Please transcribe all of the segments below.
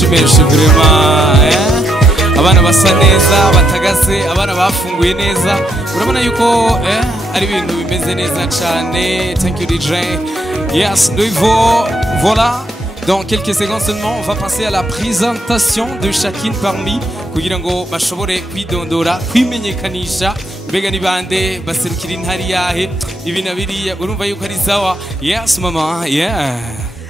menshi vraiment abana basa neza batagase abana bafunguye neza urabona yuko ari ibintu bimeze neza cyane. Thank you DJ. Yes, voilà. Dans quelques secondes seulement, on va passer à la présentation de chacune parmi kugira ngo bashobore kwidondora kwimenyekanisha mbega ni bande baserukira intari yahe ibi nabiriya urumva yuko ari sawa. Yes maman, yeah.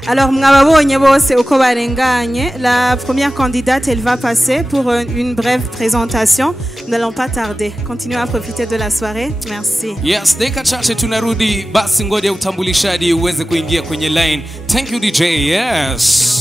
Alors, mwababonye bose uko barenganye. La première candidate, elle va passer pour une brève présentation. Nous n'allons pas tarder. Continuez à profiter de la soirée. Merci. Yes, dakika chache tunarudi, basi ngoja utambulishaji uweze kuingia kwenye line. Thank you DJ. Yes.